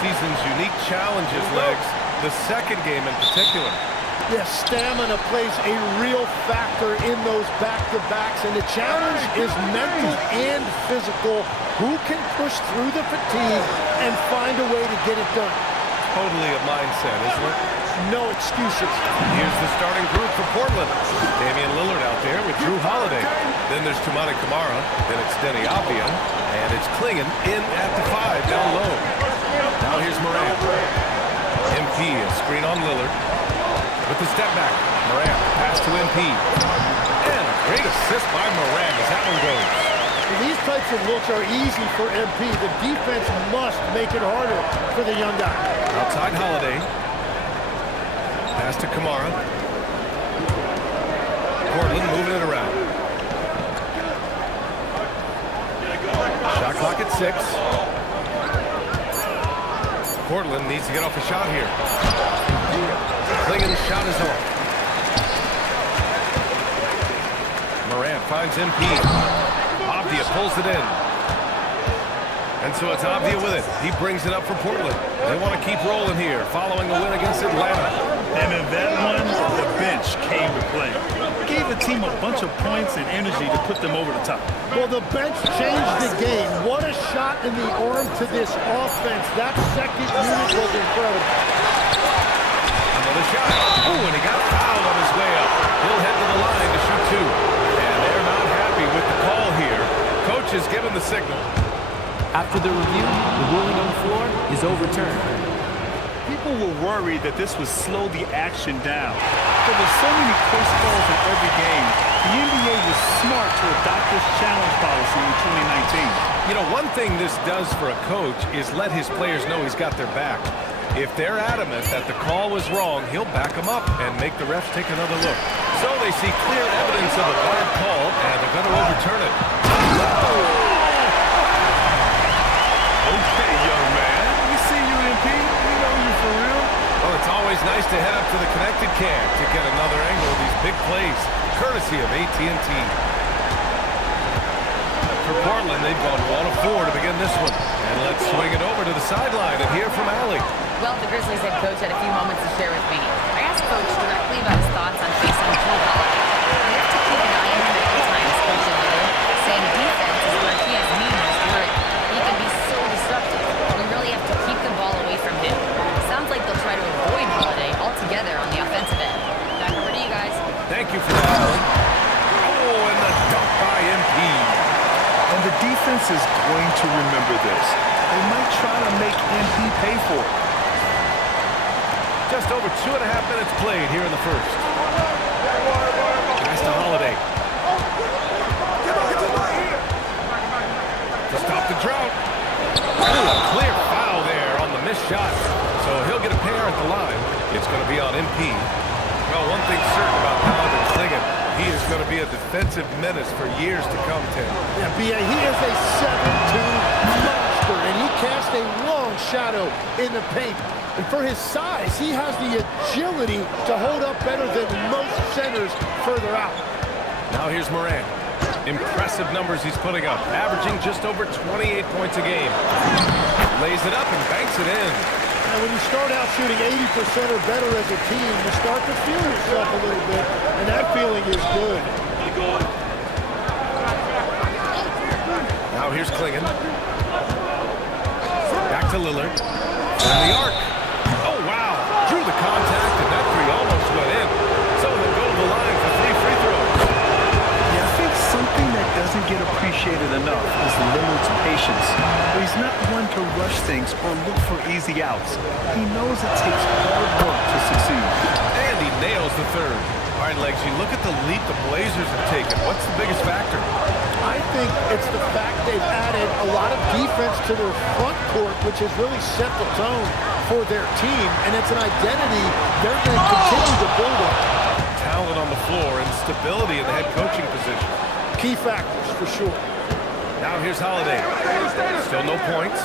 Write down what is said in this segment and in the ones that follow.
season's unique challenges, Legs. The second game in particular. Yes, stamina plays a real factor in those back-to-backs, and the challenge is mental and physical. Who can push through the fatigue and find a way to get it done? Totally a mindset, isn't it? No excuses. Here's the starting group for Portland. Damian Lillard out there with Drew Holiday. Then there's Toumani Camara. Then it's Denny Avdia. And it's Klingon in at the 5 down low. Now here's Morant. MP, a screen on Lillard. With the step back, Morant, pass to MP. And a great assist by Morant as that one goes. These types of looks are easy for MP. The defense must make it harder for the young guy. Outside Holiday. Pass to Camara. Portland moving it around. Shot clock at 6. Portland needs to get off a shot here. Klingon's shot is off. Morant finds MP. Avdia pulls it in. And so it's Avdia with it. He brings it up for Portland. They want to keep rolling here, following a win against Atlanta. And in that one, the bench came to play. Gave the team a bunch of points and energy to put them over the top. Well, the bench changed the game. What a shot in the arm to this offense. That second unit was incredible. Another shot. Oh, and he got fouled on his way up. He'll head to the line to shoot 2. And they're not happy with the call here. Coach is given the signal. After the review, the ruling on the floor is overturned. People were worried that this would slow the action down. There were so many close calls in every game. The NBA was smart to adopt this challenge policy in 2019. You know, one thing this does for a coach is let his players know he's got their back. If they're adamant that the call was wrong, he'll back them up and make the refs take another look. So they see clear evidence of a bad call, and they're going to overturn it. Okay, young man. We see you, MP. We know you for real. Well, it's always nice to head up to the connected cam to get another angle of these big plays, courtesy of AT&T. For Portland, they've gone 1 of 4 to begin this one. And let's swing it over to the sideline and hear from Allie. Well, the Grizzlies head coach had a few moments to share with me. I asked Coach directly about his thoughts on facing Drew Holiday. We have to keep an eye on him at all times, Coach alluded, saying defense is where he has meanness through. He can be so disruptive. We really have to keep the ball away from him. Sounds like they'll try to avoid Holiday altogether on the offensive end. Back over to you guys. Thank you for that, Allie. Oh, and the dunk by MP. And the defense is going to remember this. They might try to make MP pay for it. Just over 2.5 minutes played here in the first. Pass to Holiday. To stop the drought. Ooh, a clear foul there on the missed shot. So he'll get a pair at the line. It's going to be on MP. Well, one thing's certain about Paladin Klingon. He is going to be a defensive menace for years to come, Tim. Yeah, B.A., he is a 7'2" monster, and he casts a long shadow in the paint. And for his size, he has the agility to hold up better than most centers further out. Now here's Morant. Impressive numbers he's putting up, averaging just over 28 points a game. Lays it up and banks it in. And when you start out shooting 80% or better as a team, you start to feel yourself a little bit, and that feeling is good. Now here's Klingon. Back to Lillard. From the arc. Oh, wow. Drew the contact, and that 3 almost went in. So he'll go to the line for 3 free throws. Yeah, I think something that doesn't get appreciated enough is Lillard's patience. He's not one to rush things or look for easy outs. He knows it takes hard work to succeed. And he nails the 3rd. All right, Legs, you look at the leap the Blazers have taken. What's the biggest factor? I think it's the fact they've added a lot of defense to their front court, which has really set the tone for their team, and it's an identity they're going to continue to build on. Talent on the floor and stability in the head coaching position. Key factors, for sure. Now here's Holiday. Still no points.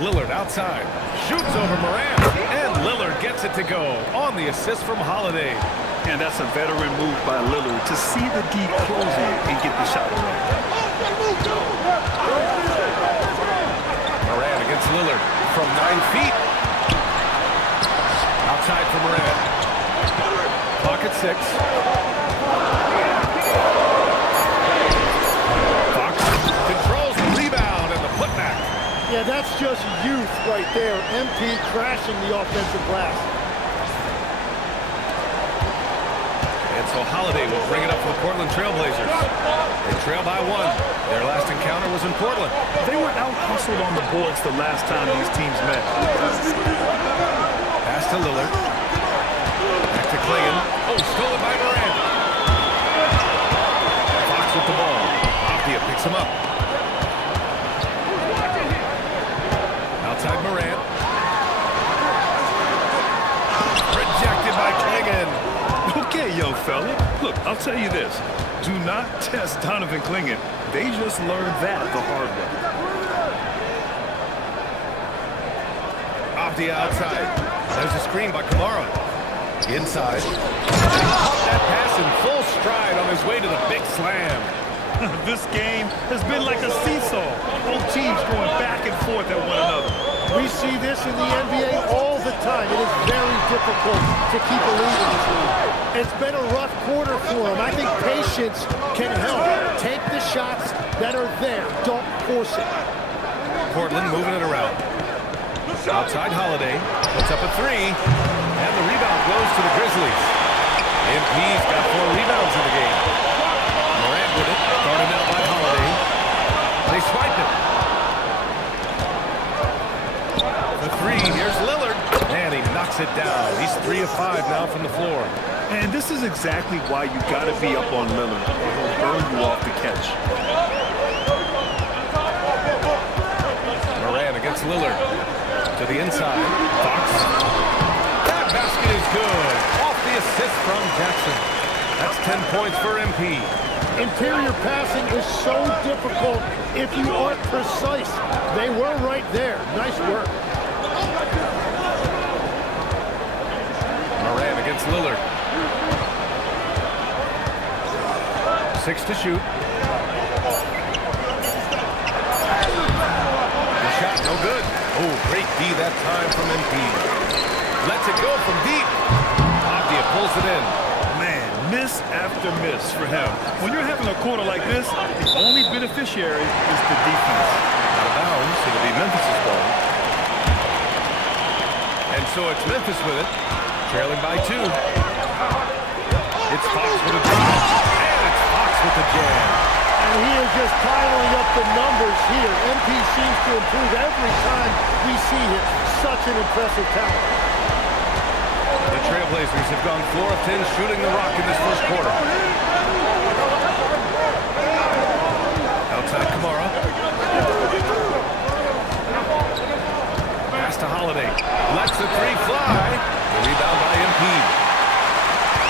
Lillard outside. Shoots over Morant. And Lillard gets it to go on the assist from Holiday. And that's a veteran move by Lillard to see the D closing and get the shot away. Morant against Lillard from 9 feet. Outside for Morant. Clock at 6. Fox controls the rebound and the putback. Yeah, that's just youth right there. MP crashing the offensive glass. And so Holiday will bring it up for the Portland Trailblazers. They trail by 1. Their last encounter was in Portland. They were out-hustled on the boards the last time these teams met. Pass to Lillard. Back to Clingan. Oh, stolen by Morant. Fox with the ball. Avdia picks him up. Outside Morant. Rejected by Clingan. Okay, young fella. Look, I'll tell you this. Do not test Donovan Clingan. They just learned that the hard way. Avdia outside. There's a screen by Kamara. Inside. Caught that pass in full stride on his way to the big slam. This game has been like a seesaw. Both teams going back and forth at one another. We see this in the NBA all the time. It is very difficult to keep a lead in this league. It's been a rough quarter for him. I think patience can help. Take the shots that are there. Don't force it. Portland moving it around. Outside Holiday. Puts up a 3. And the rebound goes to the Grizzlies. MP's got 4 rebounds in the game. Morant with it. Started now by Holiday. They swipe it. The 3. Here's Lillard. And he knocks it down. He's 3 of 5 now from the floor. And this is exactly why you got to be up on Lillard, or he'll burn you off the catch. Morant against Lillard. To the inside. Fox. That basket is good. Off the assist from Jackson. That's 10 points for MP. Interior passing is so difficult if you aren't precise. They were right there. Nice work. Morant against Lillard. 6 to shoot. The shot no good. Oh, great D that time from MP. Lets it go from deep. Avdia pulls it in. Man, miss after miss for him. When you're having a quarter like this, the only beneficiary is the defense. Out of bounds, it'll be Memphis' ball. And so it's Memphis with it, trailing by 2. It's Fox with a drive, and it's Fox with the jam. And he is just piling up the numbers here. MP seems to improve every time we see him. Such an impressive talent. The Trailblazers have gone 4 of 10 shooting the rock in this first quarter. Outside Kamara. Pass to Holiday. Lets the 3 fly. The rebound by MP.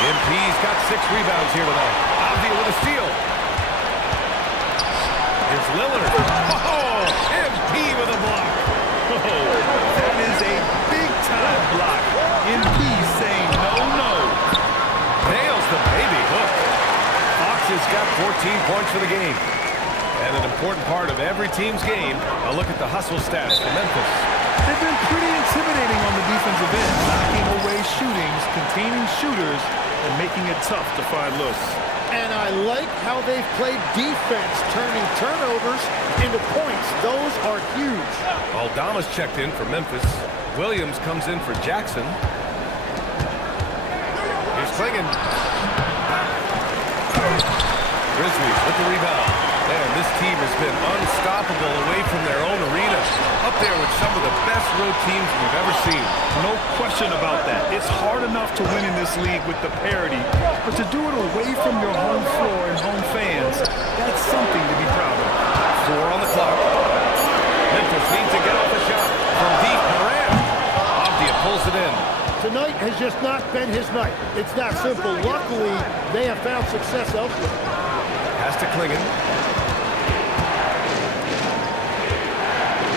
MP's got 6 rebounds here tonight. Avdia with a steal. Here's Lillard. Oh, MP with a block. Oh, that is a big-time block. MP saying no. Nails the baby hook. Fox has got 14 points for the game. And an important part of every team's game, a look at the hustle stats for Memphis. They've been pretty intimidating on the defensive end, knocking away shootings, containing shooters, and making it tough to find looks. And I like how they've played defense, turning turnovers into points. Those are huge. Aldama's checked in for Memphis. Williams comes in for Jackson. Here's Clingan. Grizzlies with the rebound. Man, this team has been unstoppable away from their own arena. Up there with some of the best road teams we've ever seen. No question about that. It's hard enough to win in this league with the parity, but to do it away from your home floor and home fans, that's something to be proud of. 4 on the clock. Memphis needs to get off the shot. From deep, Morant. Avdia pulls it in. Tonight has just not been his night. It's that simple. Luckily, they have found success elsewhere. Pass to Clingan.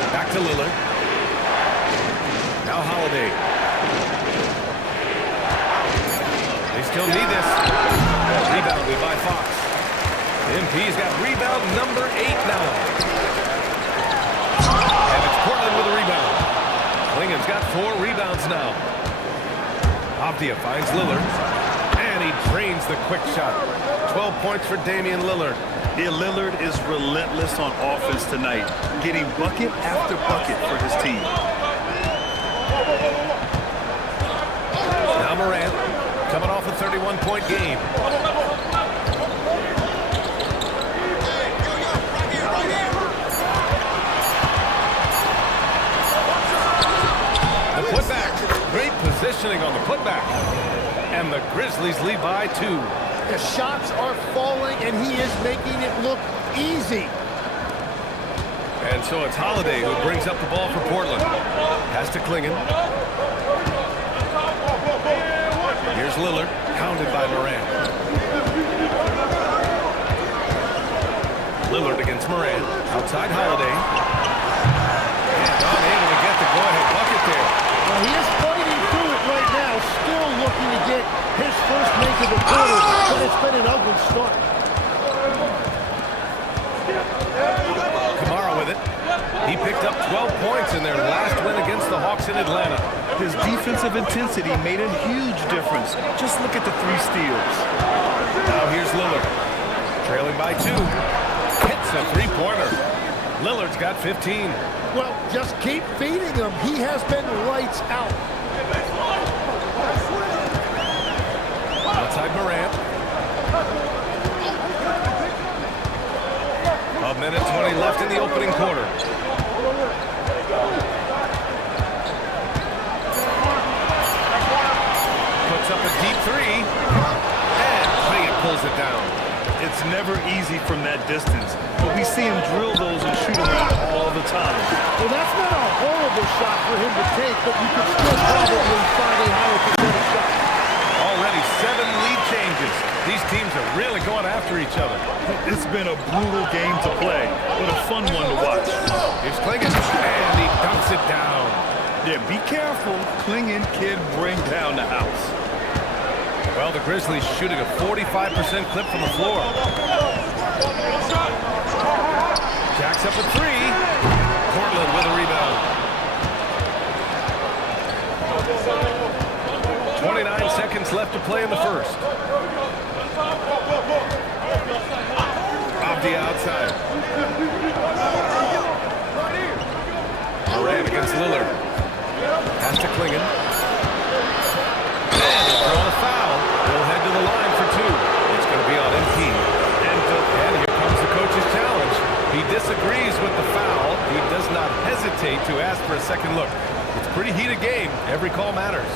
Back to Lillard. Now Holiday. They still need this. Rebounded by Fox. MP's got rebound number 8 now. And it's Portland with a rebound. Klingen's got 4 rebounds now. Avdia finds Lillard, and he drains the quick shot. 12 points for Damian Lillard. Yeah, Lillard is relentless on offense tonight, getting bucket after bucket for his team. Now Morant, coming off a 31-point game. The putback. Great positioning on the putback. And the Grizzlies lead by 2. The shots are falling, and he is making it look easy. And so it's Holiday who brings up the ball for Portland. Pass to Klingen. Here's Lillard, hounded by Morant. Lillard against Morant. Outside Holiday. And unable to get the go-ahead bucket there. Well, he is fighting through it right now, still looking to get his first make of the quarter, but it's been an ugly start. Kamara with it. He picked up 12 points in their last win against the Hawks in Atlanta. His defensive intensity made a huge difference. Just look at the 3 steals. Now here's Lillard. Trailing by 2. Hits a 3-pointer. Lillard's got 15. Well, just keep feeding him. He has been lights out. Outside Morant. A minute 20 left in the opening quarter. Puts up a deep 3. And Klingen pulls it down. It's never easy from that distance, but we see him drill those and shoot around all the time. Well, that's not a horrible shot for him to take, but you could still probably find a higher percentage shot. Already 7 lead changes. These teams are really going after each other. It's been a brutal game to play, but a fun one to watch. Here's Klingen, and he dunks it down. Yeah, be careful. Klingen can bring down the house. Well, the Grizzlies shooting a 45% clip from the floor. Jacks up a 3. Portland with a rebound. 29 seconds left to play in the first. Off the outside. Morant against Lillard. Pass to Klingen. And he's throwing a foul. He'll head to the line for 2. It's going to be on MP. And here comes the coach's challenge. He disagrees with the foul. He does not hesitate to ask for a second look. It's a pretty heated game. Every call matters.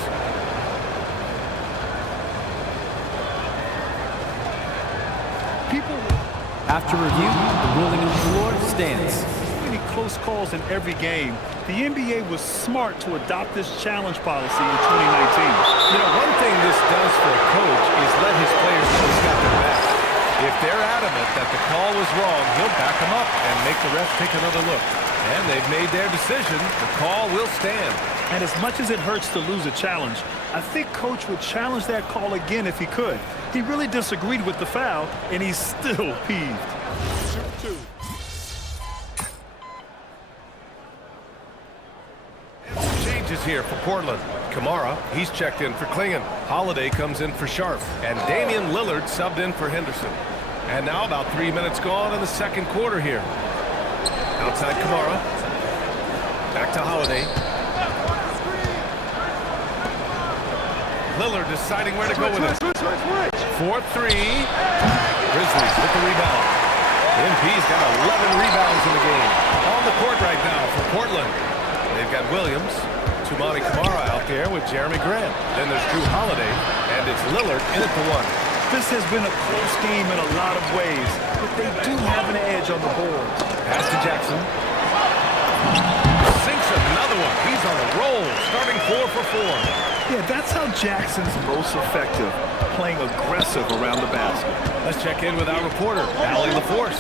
After review, the ruling on the floor stands. Many close calls in every game. The NBA was smart to adopt this challenge policy in 2019. You know, one thing this does for a coach is let his players know he's got their back. If they're adamant that the call was wrong, he'll back them up and make the ref take another look. And they've made their decision. The call will stand. And as much as it hurts to lose a challenge, I think Coach would challenge that call again if he could. He really disagreed with the foul, and he's still peeved. Changes here for Portland. Kamara, he's checked in for Klingen. Holiday comes in for Sharp. And Damian Lillard subbed in for Henderson. And now about 3 minutes gone in the second quarter here. Outside Kamara. Back to Holiday. Lillard deciding where to go with it. 4-3. Grizzlies with the rebound. MP's got 11 rebounds in the game. On the court right now for Portland. They've got Williams, Tumani Kamara out there with Jeremy Grant. Then there's Drew Holiday, and it's Lillard in at the 1. This has been a close game in a lot of ways, but they do have an edge on the board. Pass to Jackson. Sinks another one. He's on a roll, starting 4 for 4. Yeah, that's how Jackson's most effective, playing aggressive around the basket. Let's check in with our reporter, Allie LaForce.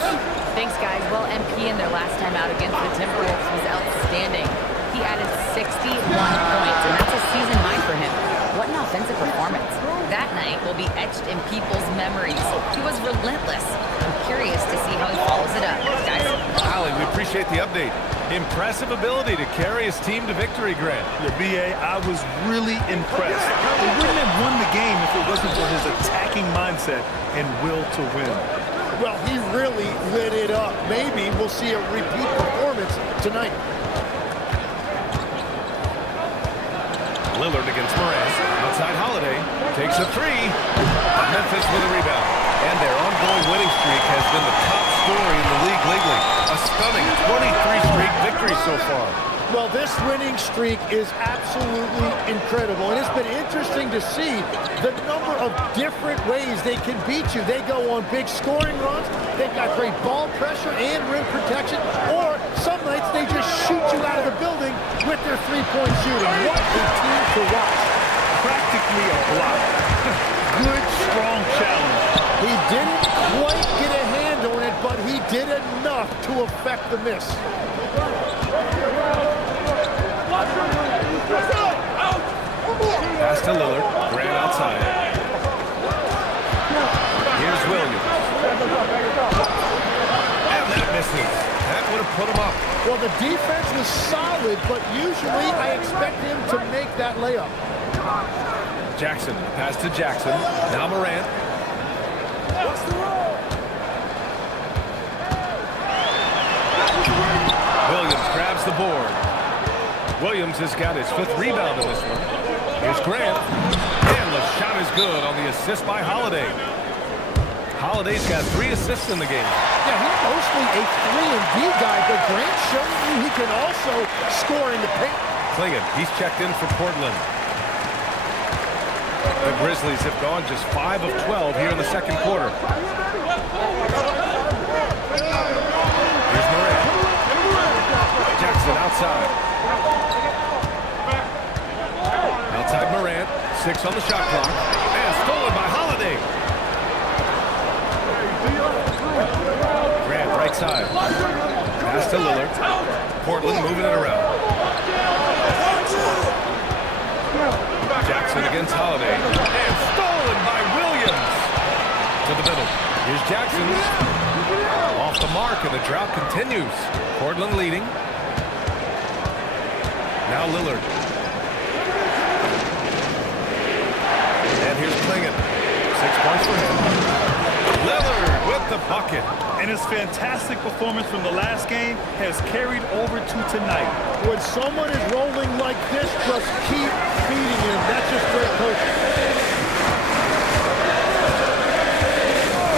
Thanks, guys. Well, MP in their last time out against the Timberwolves was outstanding. He added 61 points, and that's a season high for him. What an offensive performance. That night will be etched in people's memories. He was relentless. I'm curious to see how he follows it up, guys. Allie, we appreciate the update. Impressive ability to carry his team to victory, Grant. Yeah, B.A., I was really impressed. He wouldn't have won the game if it wasn't for his attacking mindset and will to win. Well, he really lit it up. Maybe we'll see a repeat performance tonight. Lillard against Morant. Outside Holiday. Takes a three. Memphis with a rebound. And their ongoing winning streak has been the top story in the league lately. A stunning 23 straight victories so far. Well, this winning streak is absolutely incredible. And it's been interesting to see the number of different ways they can beat you. They go on big scoring runs. They've got great ball pressure and rim protection. Or some nights they just shoot you out of the building with their three-point shooting. What a team to watch. Practically a block. Good, strong challenge. He didn't quite get a hand on it, but he did enough to affect the miss. Pass to Lillard. Grant outside. Here's Williams. And that misses. That would have put him up. Well, the defense was solid, but usually I expect him to make that layup. Jackson. Pass to Jackson. Now Morant. Williams grabs the board. Williams has got his 5th rebound in this one. Here's Grant. And the shot is good on the assist by Holiday. Holiday's got 3 assists in the game. Yeah, he's mostly a 3-and-D guy, but Grant's showing you he can also score in the paint. Clingan, he's checked in for Portland. The Grizzlies have gone just 5 of 12 here in the second quarter. Here's Morant. Jackson outside. Outside Morant. 6 on the shot clock. And stolen by Holiday. Grant right side. Pass to Lillard. Portland moving it around. Jackson against Holiday. And stolen by Williams. To the middle. Here's Jackson. Off the mark, and the drought continues. Portland leading. Now Lillard. And here's Clingan. 6 points for him. Lillard with the bucket. And his fantastic performance from the last game has carried over to tonight. When someone is rolling like this, just keep feeding him. That's just great coaching.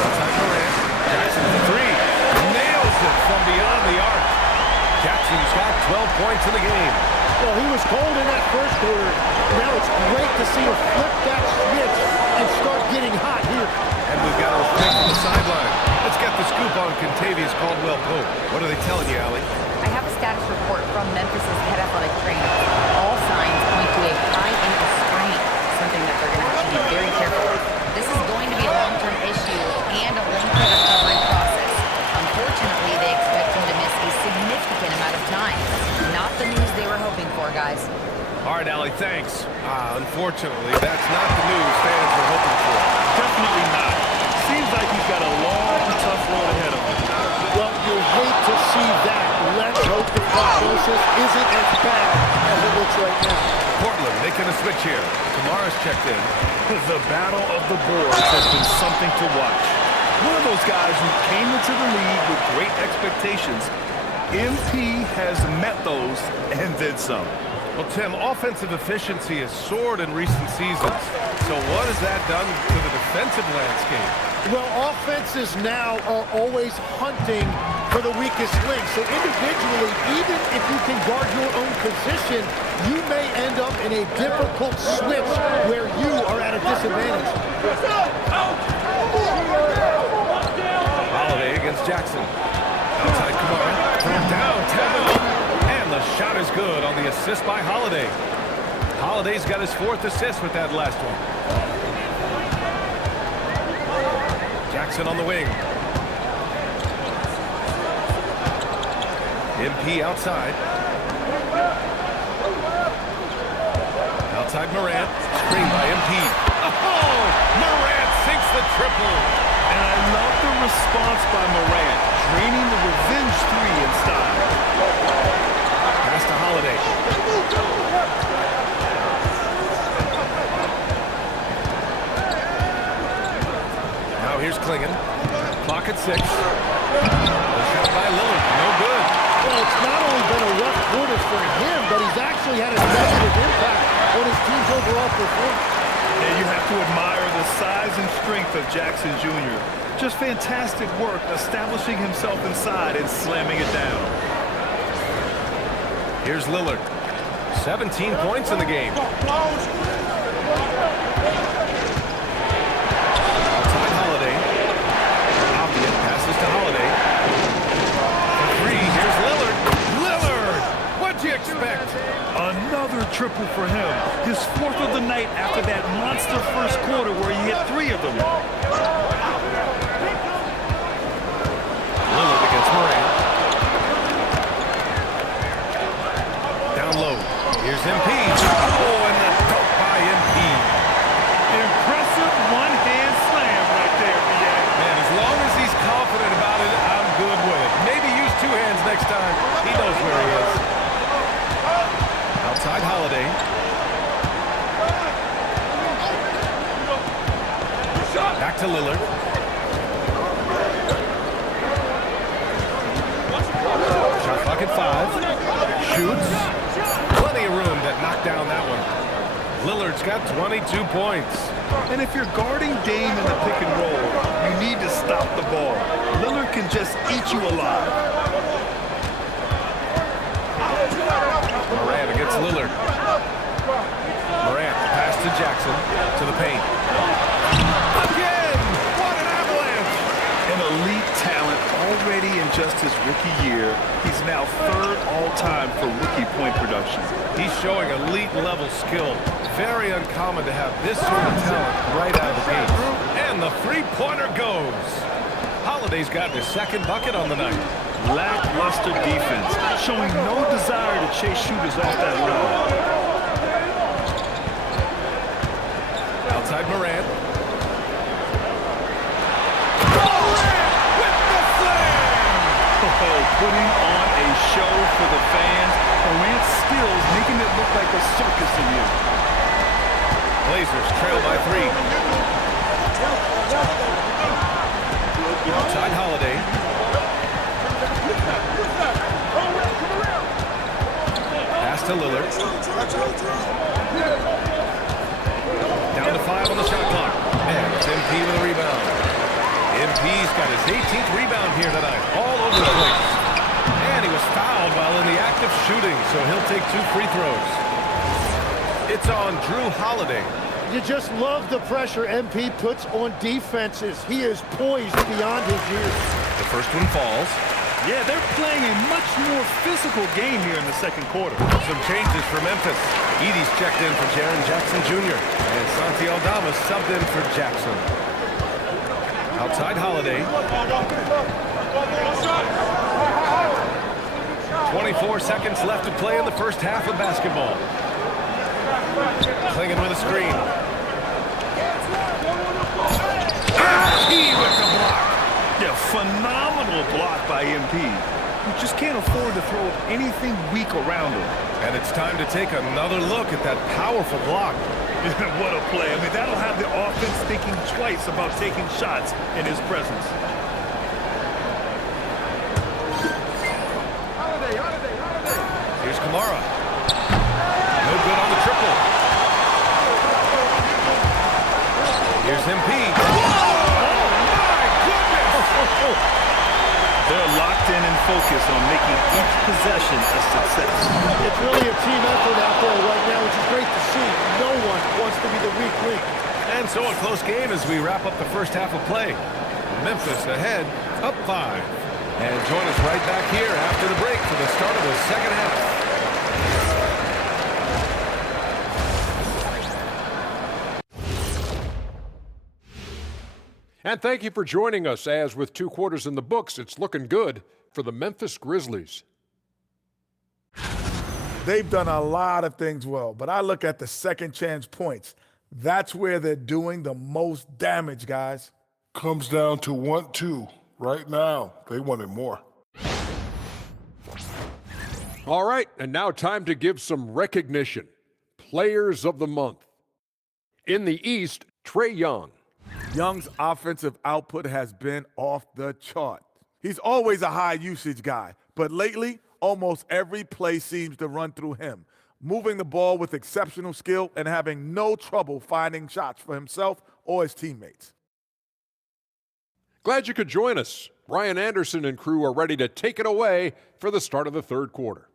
Outside Morant. Jackson for 3. Nails it from beyond the arc. Jackson's got 12 points in the game. Well, he was cold in that first quarter. Now it's great to see him flip that switch and start getting hot here. And we've got a report from the sideline. Let's get the scoop on Contavious Caldwell-Pope. What are they telling you, Allie? I have a status report from Memphis's head athletic trainer. All signs point to a high ankle sprain, something that they're going to have to be very careful with. This is going to be a long-term issue and a lengthy recovery process. Unfortunately, they expect him to miss a significant amount of time. Not the news they were hoping for, guys. All right, Allie, thanks. Unfortunately, that's not the news fans were hoping for. Definitely not. Seems like he's got a long, tough road ahead of him. Well, you hate to see that. Let's hope the prognosis isn't as bad as it looks right now. Portland making a switch here. Kamara's checked in. The battle of the boards has been something to watch. One of those guys who came into the league with great expectations. MP has met those and then some. Well, Tim, offensive efficiency has soared in recent seasons. So what has that done to the defensive landscape? Well, offenses now are always hunting for the weakest link. So individually, even if you can guard your own position, you may end up in a difficult switch where you are at a disadvantage. Holiday against Jackson. Outside Kamara. From downtown. And the shot is good on the assist by Holiday. Holiday's got his 4th assist with that last one. Jackson on the wing. MP outside. Outside Morant. Screen by MP. Oh! Morant sinks the triple. And I love the response by Morant. draining the revenge three in style. Pass to Holiday. Now here's Klingon. Clock at 6. Shot by Lillard. No good. Well, it's not only been a rough quarter for him, but he's actually had a negative impact on his team's overall performance. And you have to admire the size and strength of Jackson Jr. Just fantastic work establishing himself inside and slamming it down. Here's Lillard. 17 points in the game. Outside Holiday. Obvious passes to Holiday. For 3, here's Lillard. Lillard! What'd you expect? Another triple for him. His 4th of the night after that monster first quarter where he hit 3 of them. Lillard against Morant. Down low. Here's MP. Oh, and the dunk by MP. Impressive one-hand slam right there, B.A. Man, as long as he's confident about it, I'm good with it. Maybe use 2 hands next time. He knows where he is. Outside Holiday. Back to Lillard. Shot clock at 5. Shoots. Plenty of room to knock down that one. Lillard's got 22 points. And if you're guarding Dame in the pick and roll, you need to stop the ball. Lillard can just eat you alive. Morant against Lillard. Morant pass to Jackson to the paint. Again! What an avalanche! An elite talent already in just his rookie year. He's now 3rd all-time for rookie point production. He's showing elite level skill. Very uncommon to have this sort of talent right out of the gate. And the 3-pointer goes. Holiday's got his 2nd bucket on the night. Lackluster defense, showing no desire to chase shooters off that line. Outside Morant. Morant with the slam! Oh, putting on a show for the fans. Morant's skills making it look like a circus in here. Blazers trail by 3. Outside Holiday. Pass to Lillard. Down to 5 on the shot clock. And it's MP with a rebound. MP's got his 18th rebound here tonight. All over the place. And he was fouled while in the act of shooting, so he'll take 2 free throws. It's on Drew Holiday. You just love the pressure MP puts on defenses. He is poised beyond his years. The first one falls. Yeah, they're playing a much more physical game here in the 2nd quarter. Some changes for Memphis. Edie's checked in for Jaren Jackson Jr. And Santi Aldama subbed in for Jackson. Outside Holiday. 24 seconds left to play in the first half of basketball. Klingon with a screen. He with the block. Yeah, phenomenal block by MP. You just can't afford to throw anything weak around him. And it's time to take another look at that powerful block. What a play. I mean, that'll have the offense thinking twice about taking shots in his presence. Here's Kamara. No good on the triple. Here's MP. Oh, my goodness! They're locked in and focused on making each possession a success. It's really a team effort out there right now, which is great to see. No one wants to be the weak link. And so a close game as we wrap up the first half of play. Memphis ahead, up 5. And join us right back here after the break for the start of the second half. And thank you for joining us as with 2 quarters in the books, it's looking good for the Memphis Grizzlies. They've done a lot of things well, but I look at the second chance points. That's where they're doing the most damage, guys. Comes down to 1-2. Right now, they wanted more. All right, and now time to give some recognition. Players of the Month. In the East, Trae Young. Young's offensive output has been off the chart. He's always a high usage guy, but lately, almost every play seems to run through him, moving the ball with exceptional skill and having no trouble finding shots for himself or his teammates. Glad you could join us. Brian Anderson and crew are ready to take it away for the start of the third quarter.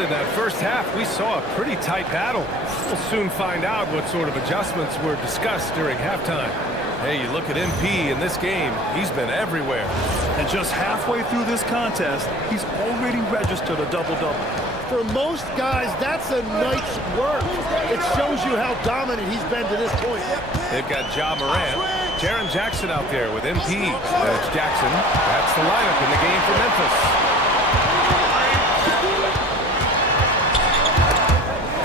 In that first half, we saw a pretty tight battle. We'll soon find out what sort of adjustments were discussed during halftime. Hey, you look at MP in this game, he's been everywhere. And just halfway through this contest, he's already registered a double-double. For most guys, that's a night's work. It shows you how dominant he's been to this point. They've got Ja Morant, Jaren Jackson out there with MP. That's Jackson. That's the lineup in the game for Memphis.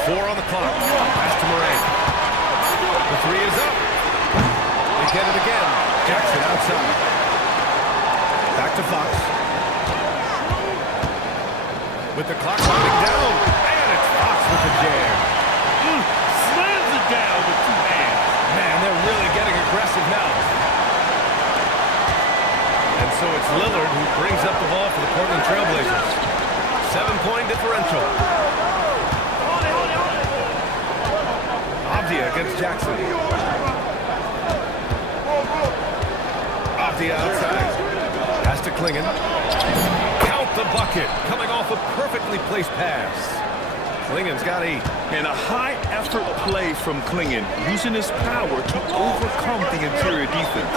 4 on the clock. Pass to Morant. The 3 is up. They get it again. Jackson outside. Back to Fox. With the clock running down. And it's Fox with the jam. Slams it down with 2 hands. Man, they're really getting aggressive now. And so it's Lillard who brings up the ball for the Portland Trailblazers. 7-point differential. Avdia against Jackson. Avdia outside. Pass to Klingon. Count the bucket. Coming off a perfectly placed pass. Klingon's got 8. And a high-effort play from Klingon, using his power to overcome the interior defense.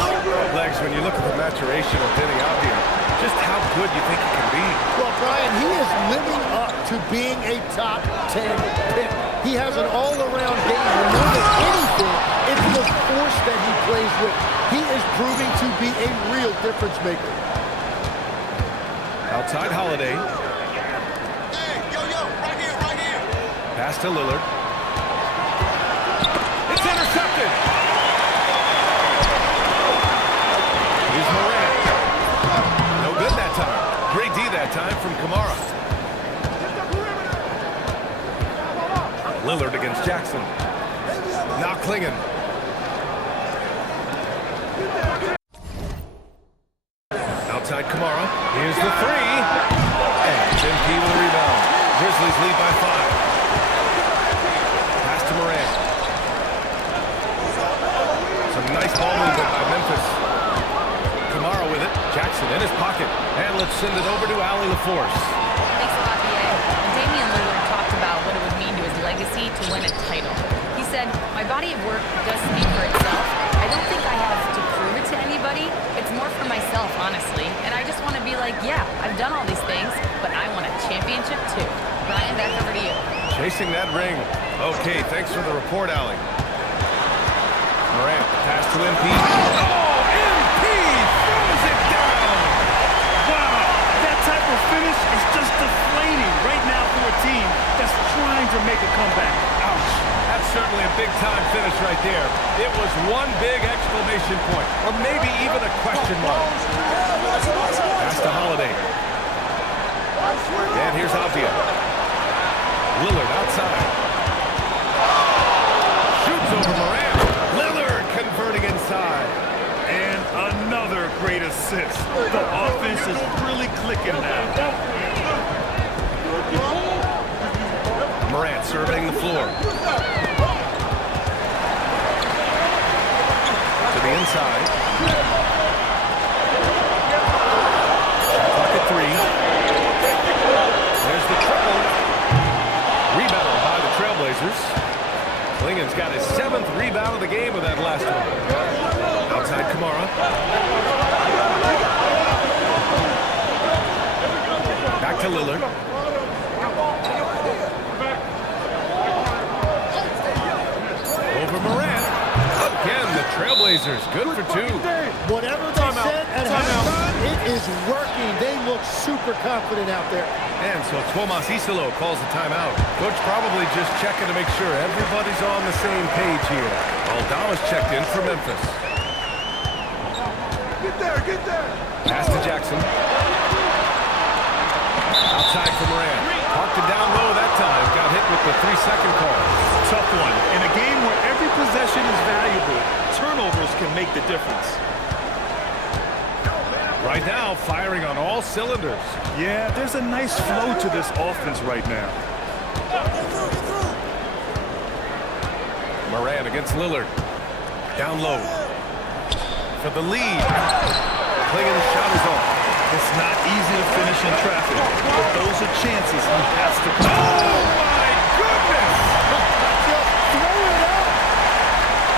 Legs, when you look at the maturation of Denny Avdia, just how good you think he can be. Well, Brian, he is living up to being a top 10 pick. He has an all-around game, and more than anything, it's the force that he plays with. He is proving to be a real difference maker. Outside Holiday. Pass to Lillard. It's intercepted. Here's Morant. No good that time. Great D that time from Kamara. Lillard against Jackson. Now Klingon. Outside Kamara. Here's the 3. And MP will rebound. Grizzlies lead by 5. Pass to Morant. Some nice ball movement by Memphis. Kamara with it. Jackson in his pocket. And let's send it over to Allie LaForce. Thanks a lot, B.A. When Damian Lillard talked about what it would mean to his legacy to win a title, he said, "My body of work does speak for itself. I don't think I have to prove it to anybody. It's more for myself, honestly. And I just want to be like, yeah, I've done all these things, but I want a championship too." Brian, back over to you. Chasing that ring. Okay, thanks for the report, Allie. Morant, pass to MP. Oh, MP throws it down! Wow, that type of finish is just deflating right now for a team that's trying to make a comeback. Ouch. That's certainly a big-time finish right there. It was one big exclamation point, or maybe even a question mark. Pass to Holiday. And here's Avdia. Lillard outside. Shoots over Morant. Lillard converting inside. And another great assist. The offense is really clicking now. Morant surveying the floor. To the inside. Clock at 3. There's the triple. Rebound by the Trailblazers. Klingon's got his 7th rebound of the game with that last one. Outside Kamara. Back to Lillard. Over Morant. Again, the Trailblazers good for 2. Whatever they said at halftime, it is super confident out there. And so Tomas Isolo calls the timeout. Coach probably just checking to make sure everybody's on the same page here. Aldama's checked in for Memphis. Get there. Pass to Jackson. Outside for Morant. Parked it down low that time. Got hit with the 3-second call. Tough one. In a game where every possession is valuable, turnovers can make the difference. Right now, firing on all cylinders. Yeah, there's a nice flow to this offense right now. Morant against Lillard. Down low. For the lead. Clingan's shot is off. It's not easy to finish in traffic, but those are chances he has to Oh, my goodness! Just throw it up.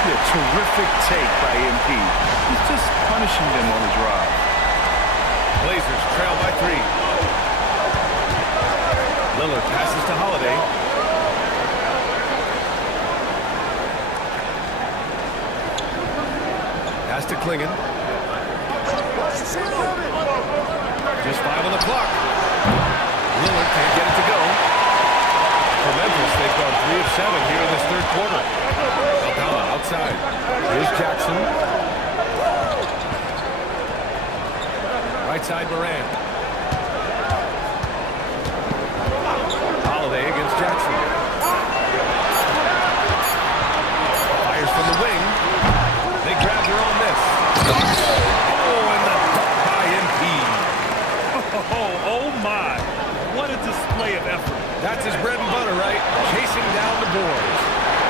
A terrific take by MP. He's just punishing them on the drive. Blazers trail by 3. Lillard passes to Holiday. Pass to Clingan. Just 5 on the clock. Lillard can't get it to go. For Memphis, they've gone 3 of 7 here in this third quarter. Aldama outside. Here's Jackson. Right side Morant. Holiday against Jackson. Fires from the wing. They grab their own miss. Oh, and the dunk by MP. Oh my. What a display of effort. That's his bread and butter, right? Chasing down the boards.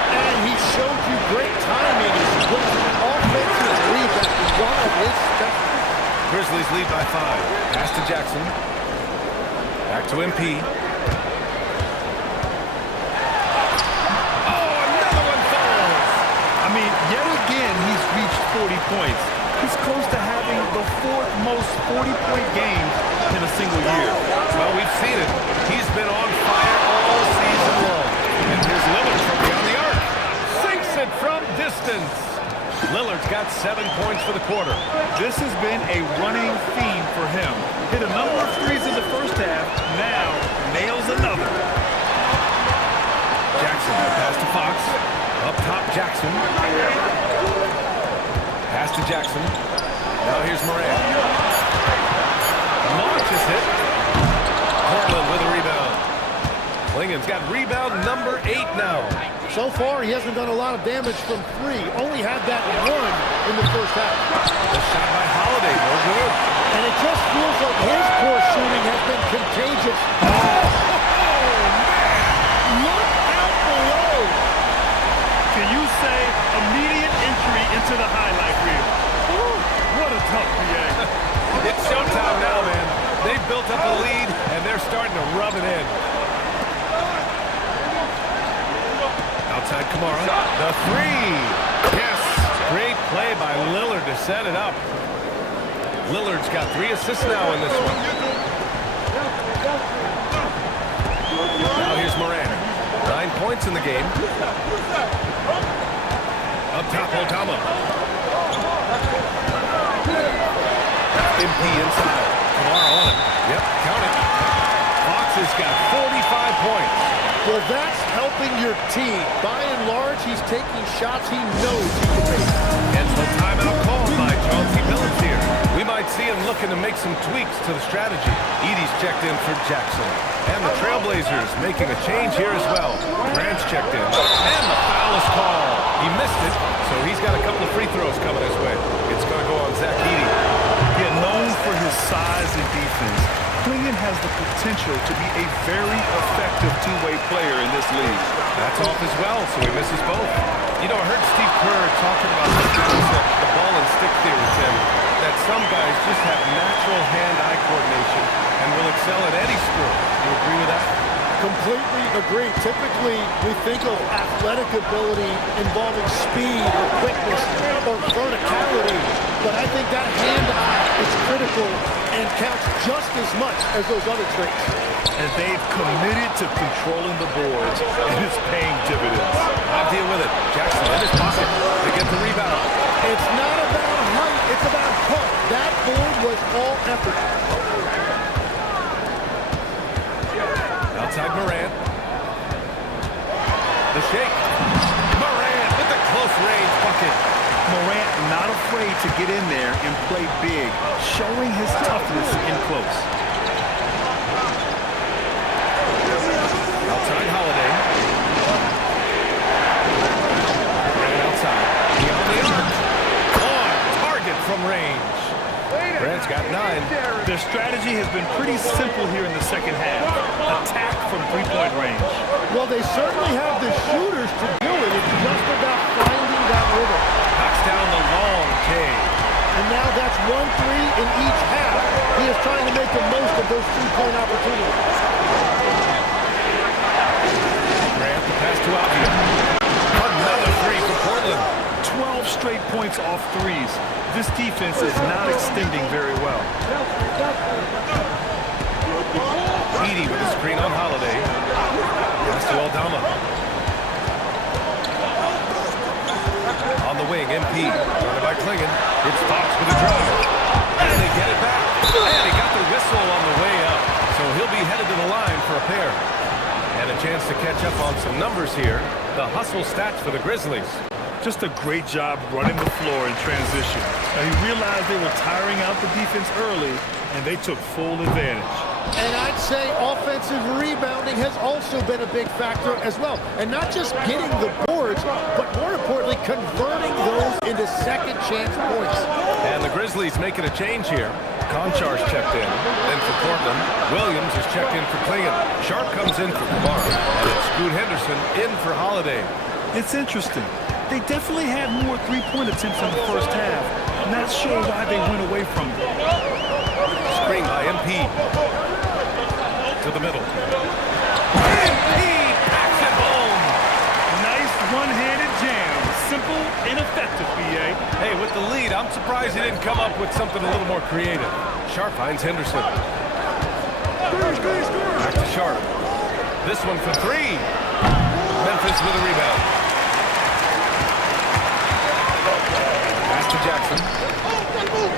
And he showed you great timing as well. Offensive rebound is one of his specialties. Grizzlies lead by 5. Pass to Jackson. Back to MP. Oh, another one falls. I mean, yet again, he's reached 40 points. He's close to having the 4th most 40-point games in a single year. Well, we've seen it. He's been on fire all season long. And here's Lillard from beyond the arc. Sinks it from distance. Lillard's got 7 points for the quarter. This has been a running theme for him. Hit a number of threes in the first half. Now nails another. Jackson, pass to Fox. Up top, Jackson. Pass to Jackson. Now here's Morant. Launches it. Portland with a rebound. Clingan's got rebound number 8 now. So far, he hasn't done a lot of damage from 3. Only had that 1 in the first half. The shot by Holiday, no good. And it just feels like his poor shooting has been contagious. Oh, man! Look out below! Can you say immediate entry into the highlight reel? Woo, what a tough PA. It's showtime now, man. They've built up a lead, and they're starting to rub it in. Outside Kamara. The 3. Yes. Great play by Lillard to set it up. Lillard's got 3 assists now in this one. Now here's Morant. 9 points in the game. Up top, Aldama. MP inside. Kamara on it. Yep, count it. Fox has got 45 points. Well, that's helping your team. By and large, he's taking shots he knows he can make. And so timeout called by Chauncey Billups here. We might see him looking to make some tweaks to the strategy. Edie's checked in for Jackson. And the Trailblazers making a change here as well. Grant's checked in. And the foul is called. He missed it, so he's got a couple of free throws coming his way. It's going to go on Zach Edey. Yeah, known for his size and defense, Clingan has the potential to be a very effective two-way player in this league. That's off as well, so he misses both. You know, I heard Steve Kerr talking about the concept, the ball and stick theory, Tim, that some guys just have natural hand-eye coordination and will excel at any sport. You agree with that? Completely agree. Typically, we think of athletic ability involving speed or quickness or verticality, but I think that hand-eye is critical and counts just as much as those other traits. And they've committed to controlling the boards, and it's paying dividends. I'll deal with it. Jackson in his pocket. They get the rebound. It's not about height, it's about heart. That board was all effort. Outside Morant. The shake. Morant with the close range bucket. Morant not afraid to get in there and play big, showing his toughness in close. Outside Holiday. Grant outside. Beyond the arc. On target from range. Grant's got 9. Their strategy has been pretty simple here in the second half. Attack from three-point range. Well, they certainly have the shooters to do it. It's just about finding that rhythm. Knocks down the long K. And now that's 1 3 in each half. He is trying to make the most of those 3-point opportunities. Grant, the pass to Avdia. Another 3 for Portland. 12 straight points off threes. This defense is not extending very well. Edey with a screen on Holiday. Pass to Aldama. On the wing, MP. Guarded by Klingon. It's Fox with a drive. And they get it back. And he got the whistle on the way up. So he'll be headed to the line for a pair. And a chance to catch up on some numbers here. The hustle stats for the Grizzlies. Just a great job running the floor in transition. Now, he realized they were tiring out the defense early, and they took full advantage. And I'd say offensive rebounding has also been a big factor as well. And not just getting the boards, but more importantly, converting those into second chance points. And the Grizzlies making a change here. Konchar's checked in. Then for Portland, Williams is checked in for Klingon. Sharp comes in for Kamara. And it's Scoot Henderson in for Holiday. It's interesting. They definitely had more three-point attempts in the first half. Not sure why they went away from it. Screen by MP. To the middle. MP packs it home. Nice one-handed jam. Simple and effective, B.A. Hey, with the lead, I'm surprised he didn't come up with something a little more creative. Sharp finds Henderson. Back to Sharp. This one for 3. Memphis with a rebound. Pass to Jackson.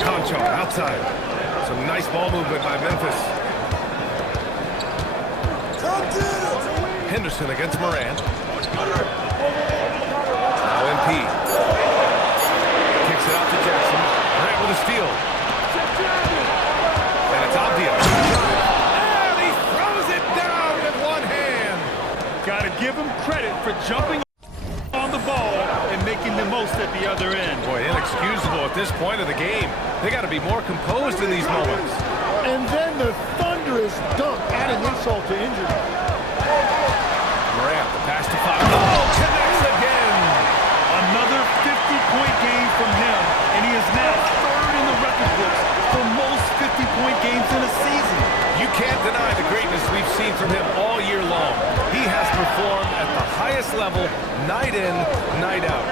Conchar outside. Some nice ball movement by Memphis. Henderson against Morant. Now MP. Kicks it out to Jackson. Morant with a steal. And it's Avdia. And he throws it down with one hand. Got to give him credit for jumping on the ball and making the most at the other end. Boy, inexcusable at this point of the game. They got to be more composed in these moments. And then the thunderous dunk, adding insult to injury. Morant, the pass to Fox. Oh, connects again. Another 50-point game from him, and he is now third in the record books for most 50-point games in a season. You can't deny the greatness we've seen from him all year long. He has performed at the highest level, night in, night out.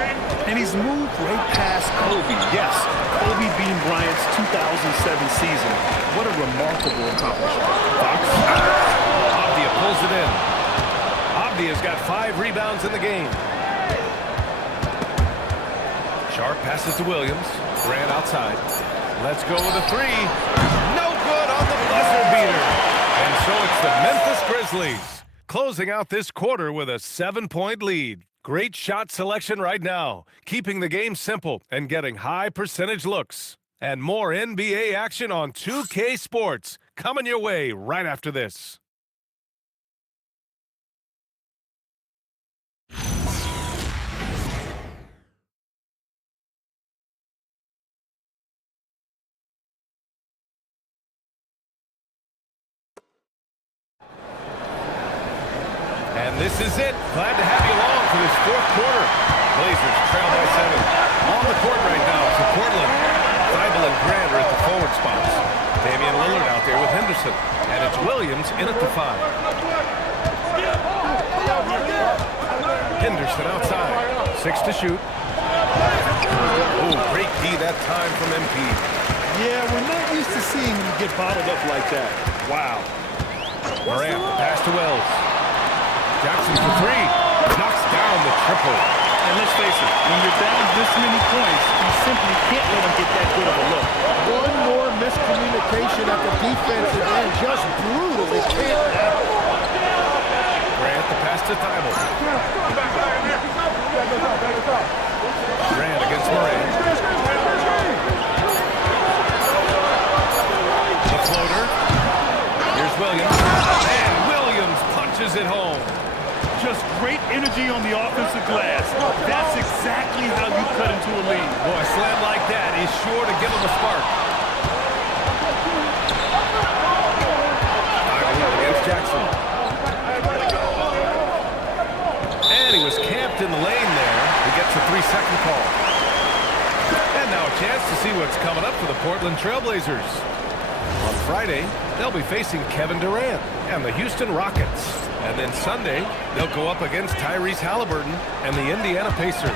And he's moved right past Kobe. Yes, Kobe being Bryant's 2007 season. What a remarkable accomplishment. Fox. Avdia pulls it in. Avdia's got 5 rebounds in the game. Sharp passes to Williams. Grant outside. Let's go with a 3. No good on the buzzer beater. And so it's the Memphis Grizzlies closing out this quarter with a 7-point lead. Great shot selection right now, keeping the game simple and getting high percentage looks. And more NBA action on 2K Sports coming your way right after this. And this is it. Glad to have you along for this 4th quarter. Blazers trail by 7. On the court right now for Portland. Thibault and Grant are at the forward spots. Damian Lillard out there with Henderson. And it's Williams in at the 5. Henderson outside. 6 to shoot. Oh, great D that time from MP. Yeah, we're not used to seeing him get bottled up like that. Wow. Morant, the pass to Wells. Jackson for 3. Knocks down the triple. And let's face it, when you're down this many points, you simply can't let him get that good of a look. One more miscommunication at the defensive end. Just brutal. It can't happen. to Thibault. Grant against Morant. The floater. Here's Williams. And Williams punches it home. Just great energy on the offensive glass. That's exactly how you cut into a lead. Boy, a slam like that is sure to give him a spark. Against Jackson. And he was camped in the lane there. He gets a 3-second call. And now a chance to see what's coming up for the Portland Trailblazers. On Friday, they'll be facing Kevin Durant and the Houston Rockets. And then Sunday, they'll go up against Tyrese Halliburton and the Indiana Pacers.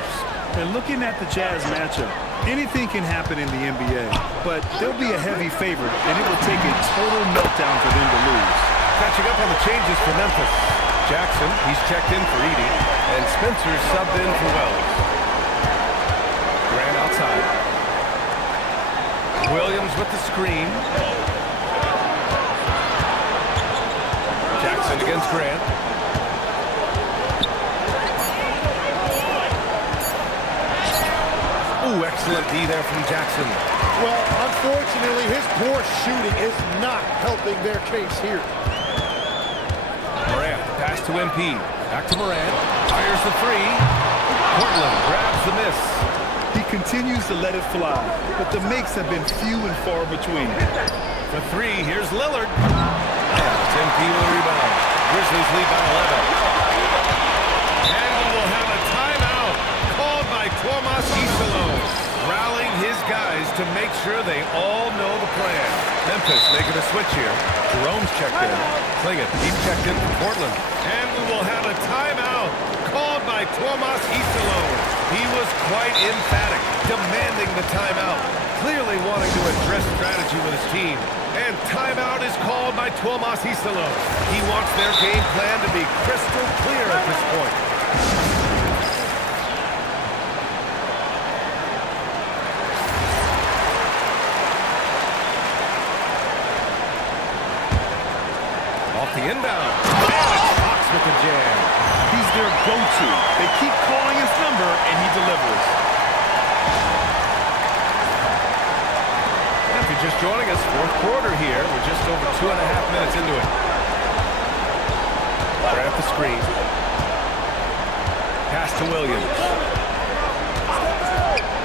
And looking at the Jazz matchup, anything can happen in the NBA, but they'll be a heavy favorite, and it will take a total meltdown for them to lose. Catching up on the changes for Memphis. Jackson, he's checked in for Edey, and Spencer subbed in for Wells. Grant outside. Williams with the screen. Jackson against Grant. Ooh, excellent D there from Jackson. Well, unfortunately, his poor shooting is not helping their case here. Morant, pass to MP. Back to Morant. Fires the three. Portland grabs the miss. He continues to let it fly, but the makes have been few and far between. For three, here's Lillard. And it's MP with a rebound. Grizzlies lead by 11. And we will have a timeout called by Tomas Isolo, rallying his guys to make sure they all know the plan. Memphis making a switch here. Jerome's checked in. Clingan, he's checked in for Portland. And we will have a timeout called by Tomas Isolo. He was quite emphatic, demanding the timeout, clearly wanting to address strategy with his team. And timeout is called by Tomas Isolo. He wants their game plan to be crystal clear at this point. Off the inbound. And Fox with the jam. He's their go-to. They keep calling his number, and he delivers. If you're just joining us, fourth quarter here. We're just over 2.5 minutes into it. Grant the screen. Pass to Williams.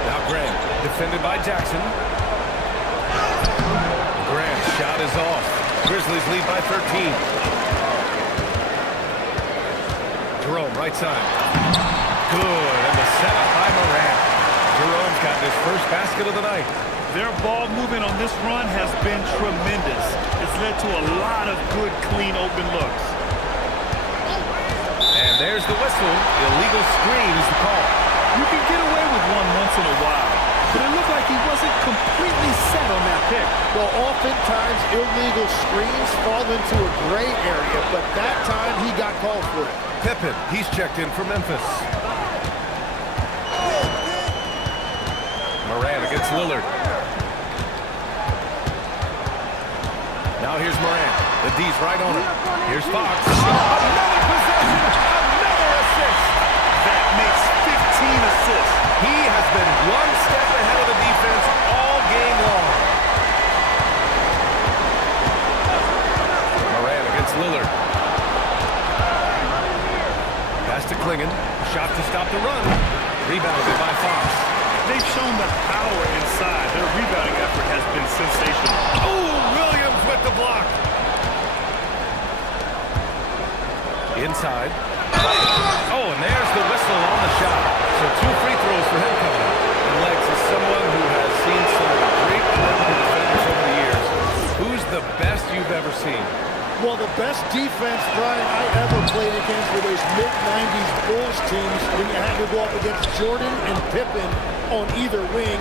Now Grant, defended by Jackson. Grant's shot is off. Grizzlies lead by 13. Jerome, right side. Good, and the setup by Morant. Jerome's gotten his first basket of the night. Their ball movement on this run has been tremendous. It's led to a lot of good, clean, open looks. And there's the whistle. Illegal screen is the call. You can get away with one once in a while, but it looked like he wasn't completely set on that pick. Well, oftentimes illegal screens fall into a gray area, but that time he got called for it. Pippen, he's checked in for Memphis. Morant against Lillard. Now here's Morant. The D's right on him. Here's Fox. Another possession, another assist. That makes 15 assists. He has been one step ahead of the defense all game long. Morant against Lillard. Pass to Clingan. Shot to stop the run. Rebounded by Fox. They've shown the power inside. Their rebounding effort has been sensational. Oh, Williams with the block. Inside. Oh, and there's the whistle on the shot. So 2 free throws for him coming up. And Legs is someone who has seen some great perimeter defenders over the years. Who's the best you've ever seen? Well, the best defense, Brian, I ever played against were those mid-90s Bulls teams when you had to go up against Jordan and Pippen on either wing.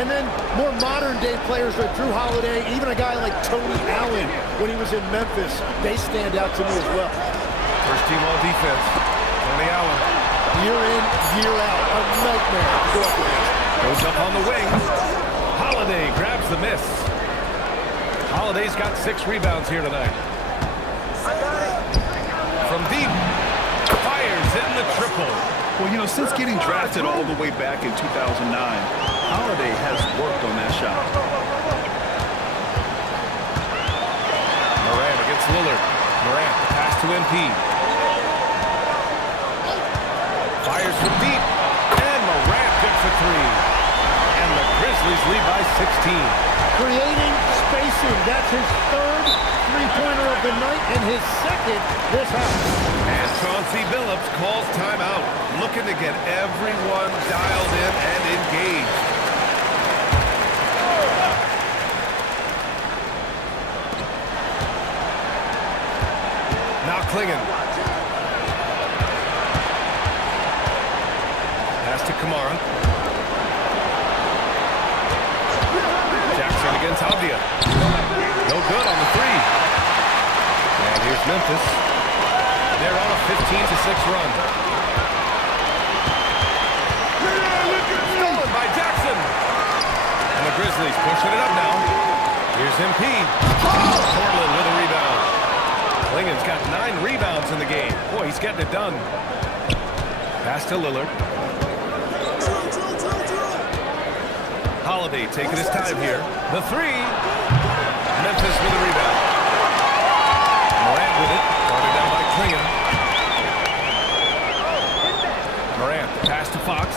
And then more modern-day players like Drew Holiday, even a guy like Tony Allen when he was in Memphis, they stand out to me as well. First team all defense. Tony Allen. Year in, year out, a nightmare to go up against. Goes up on the wing. Holiday grabs the miss. Holiday's got 6 rebounds here tonight. From deep. the triple. Well, you know, since getting drafted all the way back in 2009, Holiday has worked on that shot. Morant against Lillard. Morant, pass to MP. Fires from deep. And Morant good for three. And the Grizzlies lead by 16. Creating spacing. That's his third three-pointer of the night and his second this half. And Chauncey Billups calls timeout, looking to get everyone dialed in and engaged. Now Klingon. Pass to Kamara. Jackson against Avdia. No good on the three. And here's Memphis. They're on a 15-6 run. Stolen by Jackson. And the Grizzlies pushing it up now. Here's MP. Portland with a rebound. Klingon's got 9 rebounds in the game. Boy, he's getting it done. Pass to Lillard. Holiday taking his time here. The three. Memphis with a rebound. Morant with it. Guarded down by Klingon. Morant, pass to Fox.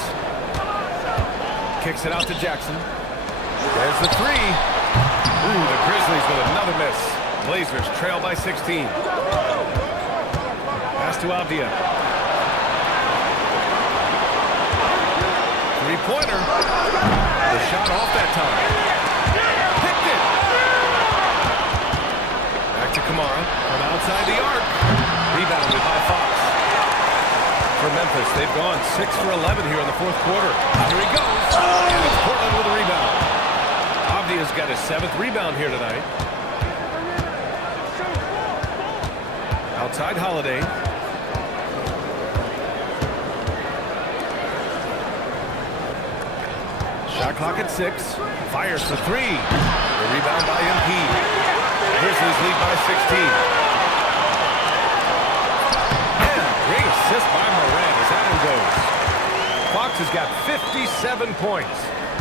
Kicks it out to Jackson. There's the three. Ooh, the Grizzlies with another miss. Blazers trail by 16. Pass to Avdia. Three-pointer. The shot off that time. Picked it. Back to Kamara from outside the arc. Rebounded by Fox. For Memphis, they've gone 6 for 11 here in the fourth quarter. Here he goes. And it's Portland with a rebound. Avdia's got his 7th rebound here tonight. Outside Holiday. Shot clock at 6. Fires for 3. The rebound by MP. Grizzlies lead by 16. And a great assist by Morant as that one goes. Fox has got 57 points.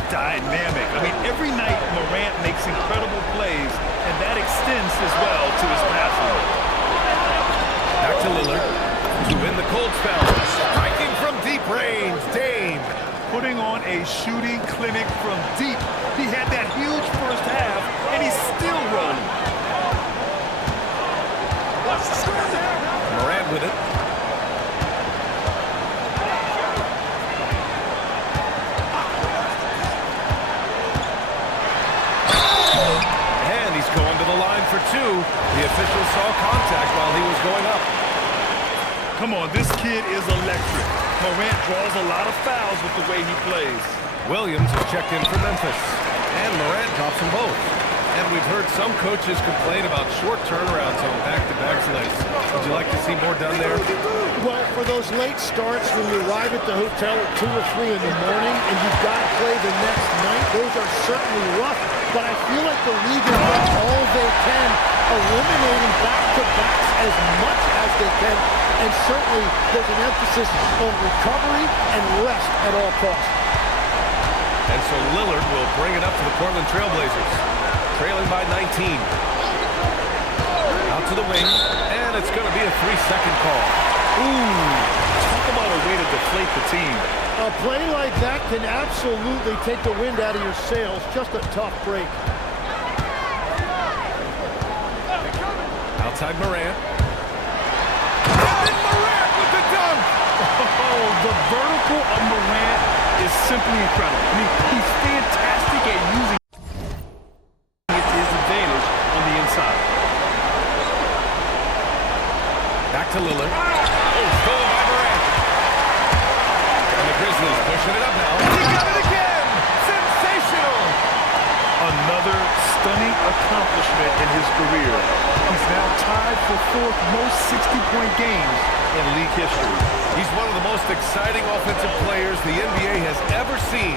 Dynamic. I mean, every night Morant makes incredible plays, and that extends as well to his passing. Back to Lillard to win the cold spell. Striking from deep range. Dame. Putting on a shooting clinic from deep. He had that huge first half, and he's still rolling. Morant with it. And he's going to the line for 2. The official saw contact while he was going up. Come on, this kid is electric. Morant draws a lot of fouls with the way he plays. Williams has checked in for Memphis. And Morant drops them both. And we've heard some coaches complain about short turnarounds on back-to-back legs. Would you like to see more done there? Well, for those late starts when you arrive at the hotel at 2 or 3 in the morning and you've got to play the next night, those are certainly rough. But I feel like the league has done all they can, eliminating back-to-backs as much as they can. And certainly there's an emphasis on recovery and rest at all costs. And so Lillard will bring it up to the Portland Trailblazers, trailing by 19. Out to the wing, and it's going to be a 3-second call. Ooh, talk about a way to deflate the team. A play like that can absolutely take the wind out of your sails. Just a tough break. Outside Morant. And Morant with the dunk! Oh, the vertical of Morant is simply incredible. I mean, he's fantastic at using it to his advantage on the inside. Back to Lillard. Oh, stolen by Morant. And the Grizzlies pushing it up now. He got it again! Sensational! Another stunning accomplishment in his career. He's now tied for 4th most 60-point games in league history. He's one of the most exciting offensive players the NBA has ever seen.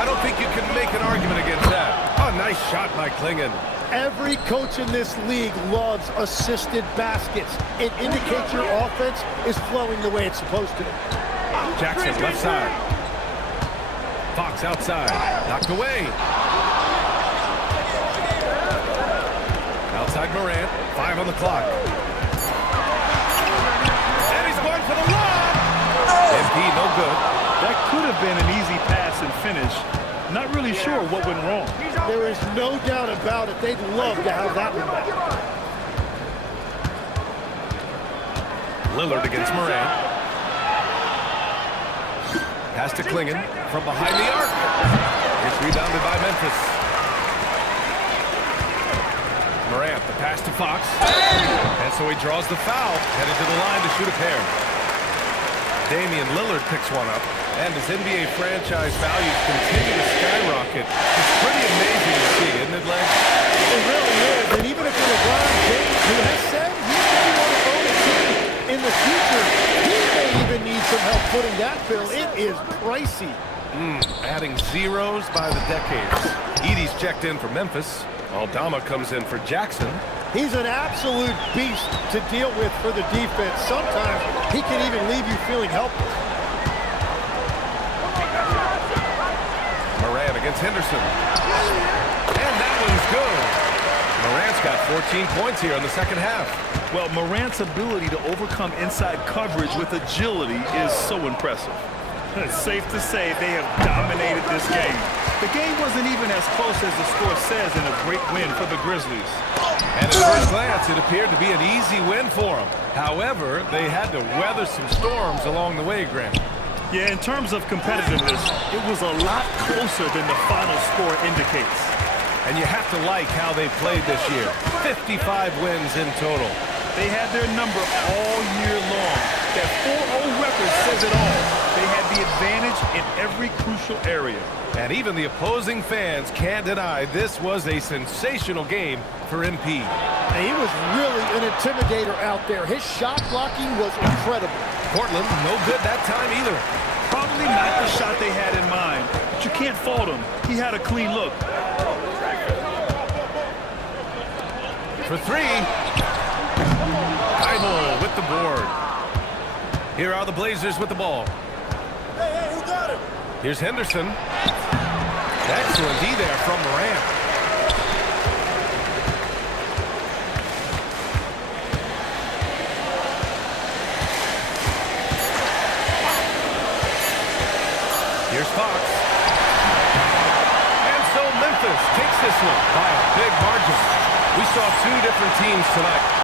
I don't think you can make an argument against that. Oh, nice shot by Klingon. Every coach in this league loves assisted baskets. It indicates your offense is flowing the way it's supposed to. Jackson, left side. Fox outside. Knocked away. Outside Morant. 5 on the clock. And he's going for the lob. MP, no good. That could have been an easy pass and finish. Not really sure what went wrong. There is no doubt about it. They'd love to have that one back. Lillard against Morant. Pass to Klingon from behind the arc. It's rebounded by Memphis. Morant, the pass to Fox. And so he draws the foul, headed to the line to shoot a pair. Damian Lillard picks one up. And as NBA franchise values continue to skyrocket, it's pretty amazing to see, isn't it, Len? It really is. And even if you're LeBron James, who has said he may want to own a team in the future, he may even need some help footing that bill. It is pricey. Adding zeros by the decades. Edey's checked in for Memphis. Aldama comes in for Jackson. He's an absolute beast to deal with for the defense. Sometimes he can even leave you feeling helpless. Morant against Henderson. And that one's good. Morant's got 14 points here in the second half. Well, Morant's ability to overcome inside coverage with agility is so impressive. It's safe to say they have dominated this game. The game wasn't even as close as the score says in a great win for the Grizzlies. And at first glance, it appeared to be an easy win for them. However, they had to weather some storms along the way, Graham. Yeah, in terms of competitiveness, it was a lot closer than the final score indicates. And you have to like how they played this year. 55 wins in total. They had their number all year long. That 4-0 record says it all. They had the advantage in every crucial area. And even the opposing fans can't deny this was a sensational game for MP. And he was really an intimidator out there. His shot blocking was incredible. Portland, no good that time either. Probably not the shot they had in mind, but you can't fault him. He had a clean look. For 3. Keibel with the board. Here are the Blazers with the ball. Hey, who got him? Here's Henderson. Excellent D there from Morant. Here's Fox. And so Memphis takes this one by a big margin. We saw 2 different teams tonight.